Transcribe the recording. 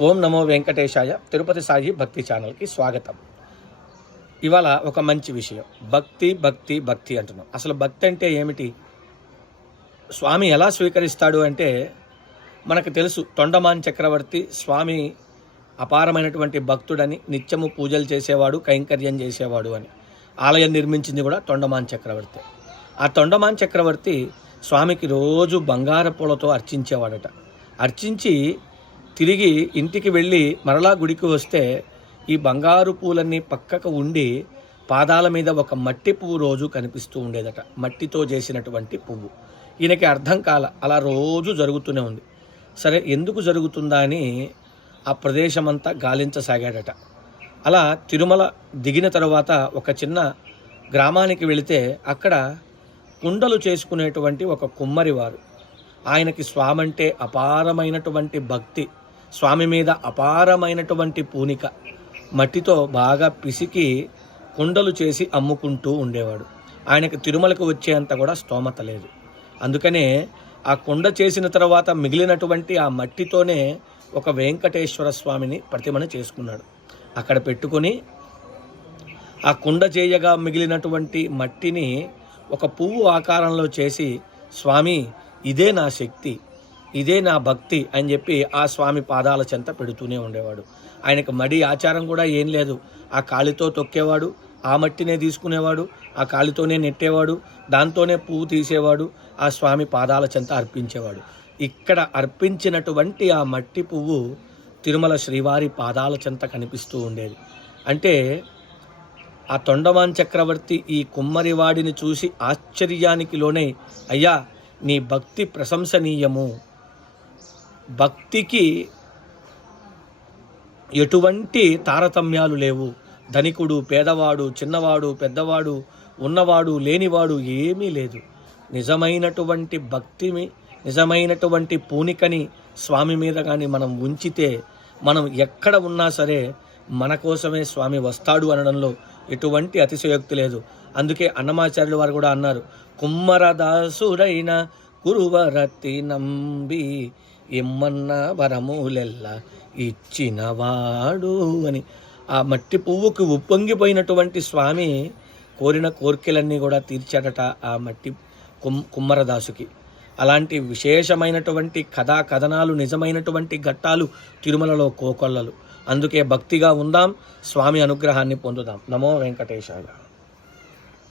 ఓం నమో వెంకటేశాయ. తిరుపతి సాయి భక్తి ఛానల్కి స్వాగతం. ఇవాళ ఒక మంచి విషయం, భక్తి భక్తి భక్తి అంటున్నాం. అసలు భక్తి అంటే ఏమిటి, స్వామి ఎలా స్వీకరిస్తాడు అంటే మనకు తెలుసు. తొండమాన్ చక్రవర్తి స్వామి అపారమైనటువంటి భక్తుడని, నిత్యము పూజలు చేసేవాడు, కైంకర్యం చేసేవాడు అని. ఆలయం నిర్మించింది కూడా తొండమాన్ చక్రవర్తి. ఆ తొండమాన్ చక్రవర్తి స్వామికి రోజు బంగారు పూలతో అర్చించేవాడట. అర్చించి తిరిగి ఇంటికి వెళ్ళి మరలా గుడికి వస్తే ఈ బంగారు పూలన్నీ పక్కకు ఉండి పాదాల మీద ఒక మట్టి పువ్వు రోజు కనిపిస్తూ ఉండేదట. మట్టితో చేసినటువంటి పువ్వు. ఈయనకి అర్థం కాల, అలా రోజు జరుగుతూనే ఉంది. సరే, ఎందుకు జరుగుతుందా అని ఆ ప్రదేశమంతా గాలించసాగాడట. అలా తిరుమల దిగిన తర్వాత ఒక చిన్న గ్రామానికి వెళితే అక్కడ కుండలు చేసుకునేటువంటి ఒక కుమ్మరివారు. ఆయనకి స్వామి అంటే అపారమైనటువంటి భక్తి, స్వామి మీద అపారమైనటువంటి పూనిక. మట్టితో బాగా పిసికి కుండలు చేసి అమ్ముకుంటూ ఉండేవాడు. ఆయనకి తిరుమలకు వచ్చేంత కూడా స్తోమత లేదు. అందుకనే ఆ కుండ చేసిన తర్వాత మిగిలినటువంటి ఆ మట్టితోనే ఒక వెంకటేశ్వర స్వామిని ప్రతిమను చేసుకున్నాడు. అక్కడ పెట్టుకొని ఆ కుండ చేయగా మిగిలినటువంటి మట్టిని ఒక పువ్వు ఆకారంలో చేసి, స్వామి ఇదే నా శక్తి, ఇదే నా భక్తి అని చెప్పి ఆ స్వామి పాదాల చెంత పెడుతూనే ఉండేవాడు. ఆయనకు మడి ఆచారం కూడా ఏం లేదు. ఆ కాలితో తొక్కేవాడు, ఆ మట్టినే తీసుకునేవాడు, ఆ కాలితోనే నెట్టేవాడు, దాంతోనే పువ్వు తీసేవాడు, ఆ స్వామి పాదాల చెంత అర్పించేవాడు. ఇక్కడ అర్పించినటువంటి ఆ మట్టి పువ్వు తిరుమల శ్రీవారి పాదాల చెంత కనిపిస్తూ ఉండేది. అంటే ఆ తొండమాన్ చక్రవర్తి ఈ కుమ్మరివాడిని చూసి ఆశ్చర్యానికి లోనై, అయ్యా నీ భక్తి ప్రశంసనీయము, భక్తికి ఎటువంటి తారతమ్యాలు లేవు, ధనికుడు పేదవాడు, చిన్నవాడు పెద్దవాడు, ఉన్నవాడు లేనివాడు ఏమీ లేదు. నిజమైనటువంటి భక్తిని, నిజమైనటువంటి పూనికని స్వామి మీద కానీ మనం ఉంచితే మనం ఎక్కడ ఉన్నా సరే మన కోసమే స్వామి వస్తాడు అనడంలో ఎటువంటి అతిశయోక్తి లేదు. అందుకే అన్నమాచార్యుల వారు కూడా అన్నారు, కుమ్మరదాసుడైన గురువరతి నంబి ఎమ్మన్న వరములెల్ల ఇచ్చినవాడు అని. ఆ మట్టి పువ్వుకి ఉప్పొంగిపోయినటువంటి స్వామి కోరిన కోర్కెలన్నీ కూడా తీర్చాడట ఆ మట్టి కుమ్మరదాసుకి. అలాంటి విశేషమైనటువంటి కథా కథనాలు, నిజమైనటువంటి ఘట్టాలు తిరుమలలో కోకొల్లలు. అందుకే భక్తిగా ఉందాం, స్వామి అనుగ్రహాన్ని పొందుదాం. నమో వెంకటేశాయ.